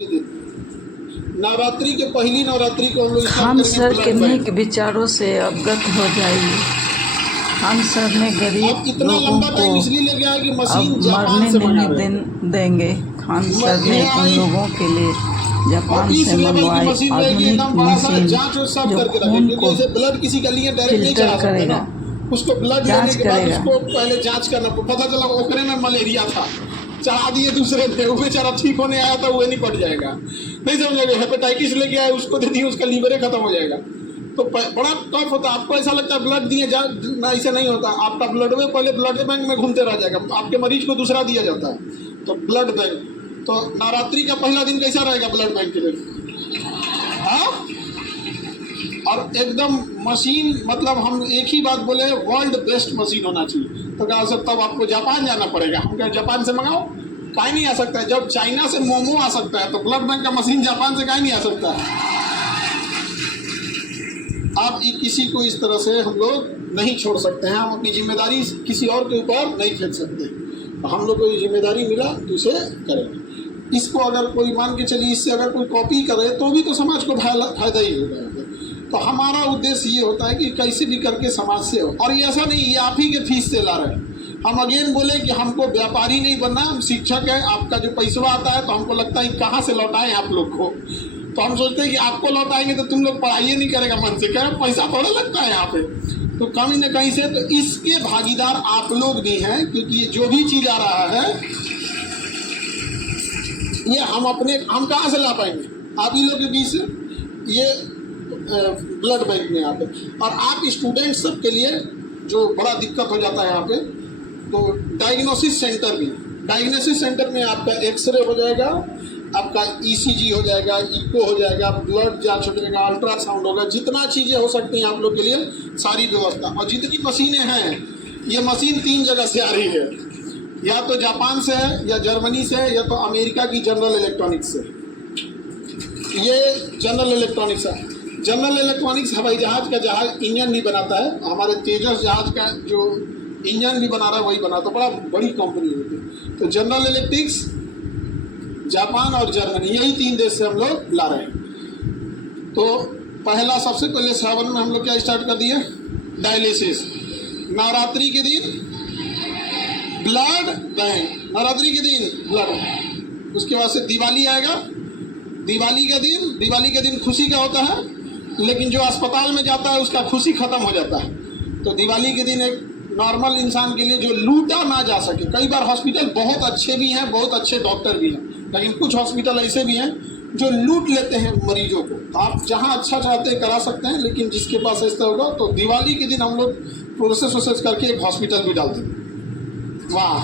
नवरात्रि के पहली नवरात्रि को हम लोग हम सर के नेक विचारों से अवगत हो जाइए। हम सर ने गरीब लोगों को अब मरने नहीं देंगे। खान सर ने उन लोगों के लिए जापान से मंगवाई आधुनिक मशीन जो खून को फिल्टर करेगा, उसको ब्लड लेने के बाद उसको पहले जांच करना, पता चला ओकरे में मलेरिया था, चढ़ा दिए दूसरे थे, वो बेचारा ठीक होने आया था, वो नहीं पड़ जाएगा, नहीं समझोगे। हेपेटाइटिस लेके आए, उसको दे दिए, उसका लीवर खत्म हो जाएगा। तो बड़ा टफ होता है। आपको ऐसा लगता है ब्लड दिए जा, ऐसा नहीं होता। आपका ब्लड में पहले ब्लड बैंक में घूमते रह जाएगा, आपके मरीज को दूसरा दिया जाता है। तो ब्लड बैंक, तो नवरात्रि का पहला दिन कैसा रहेगा ब्लड बैंक के लिए? हाँ, और एकदम मशीन, मतलब हम एक ही बात बोले, वर्ल्ड बेस्ट मशीन होना चाहिए। तो कहा सर तब आपको जापान जाना पड़ेगा। हम कहें जापान से मंगाओ, काहे नहीं आ सकता है? जब चाइना से मोमो आ सकता है तो ब्लड बैंक का मशीन जापान से काहे नहीं आ सकता है? आप किसी को इस तरह से हम लोग नहीं छोड़ सकते हैं। हम अपनी जिम्मेदारी किसी और के ऊपर नहीं फेंक सकते। तो हम लोग को ये जिम्मेदारी मिला तो इसे करेंगे। इसको अगर कोई मान के चलिए, इससे अगर कोई कॉपी करे तो भी तो समाज को फायदा ही होगा। तो हमारा उद्देश्य ये होता है कि कैसे भी करके समाज से हो। और ये ऐसा नहीं ये आप ही के फीस से ला रहे हैं। हम अगेन बोले कि हमको व्यापारी नहीं बनना, हम शिक्षक है। आपका जो पैसा आता है तो हमको लगता है कहाँ से लौटाएं आप लोग को। तो हम सोचते हैं कि आपको लौटाएंगे तो तुम लोग पढ़ाई नहीं करेगा मन से, कह पैसा थोड़ा लगता है यहाँ पे, तो कहीं न कहीं से। तो इसके भागीदार आप लोग भी हैं, क्योंकि जो भी चीज़ आ रहा है ये हम कहाँ से ला पाएंगे? आप ही लोग के बीच से ये ब्लड बैंक में यहाँ पे। और आप स्टूडेंट सब के लिए जो बड़ा दिक्कत हो जाता है यहाँ पे, तो डायग्नोसिस सेंटर भी, डायग्नोसिस सेंटर में आपका एक्सरे हो जाएगा, आपका ईसीजी हो जाएगा, इको हो जाएगा, ब्लड जांच हो जाएगा, अल्ट्रासाउंड होगा, जितना चीज़ें हो सकती हैं आप लोग के लिए सारी व्यवस्था। और जितनी मशीनें हैं, ये मशीन 3 जगह से आ रही है, या तो जापान से है, या जर्मनी से है, या तो अमेरिका की जनरल इलेक्ट्रॉनिक्स से। ये जनरल इलेक्ट्रॉनिक्स है। जनरल इलेक्ट्रॉनिक्स हवाई जहाज का जहाज इंजन भी बनाता है। हमारे तेजस जहाज का जो इंजन भी बना रहा है वही बनाता है, बड़ा बड़ी कंपनी होती है। तो जनरल इलेक्ट्रिक्स, जापान और जर्मनी, यही 3 देश से हम लोग ला रहे हैं। तो पहला, सबसे पहले सावन में हम लोग क्या स्टार्ट कर दिए? डायलिसिस। नवरात्रि के दिन ब्लड बैंक, नवरात्रि के दिन ब्लड। उसके बाद से दिवाली आएगा। दिवाली के दिन खुशी का होता है, लेकिन जो अस्पताल में जाता है उसका खुशी खत्म हो जाता है। तो दिवाली के दिन एक नॉर्मल इंसान के लिए जो लूटा ना जा सके, कई बार हॉस्पिटल बहुत अच्छे भी हैं, बहुत अच्छे डॉक्टर भी हैं, लेकिन कुछ हॉस्पिटल ऐसे भी हैं जो लूट लेते हैं मरीजों को। आप जहां अच्छा चाहते हैं करा सकते हैं, लेकिन जिसके पास ऐसा होगा, तो दिवाली के दिन हम लोग प्रोसेस करके एक हॉस्पिटल भी डालते हैं। वाह।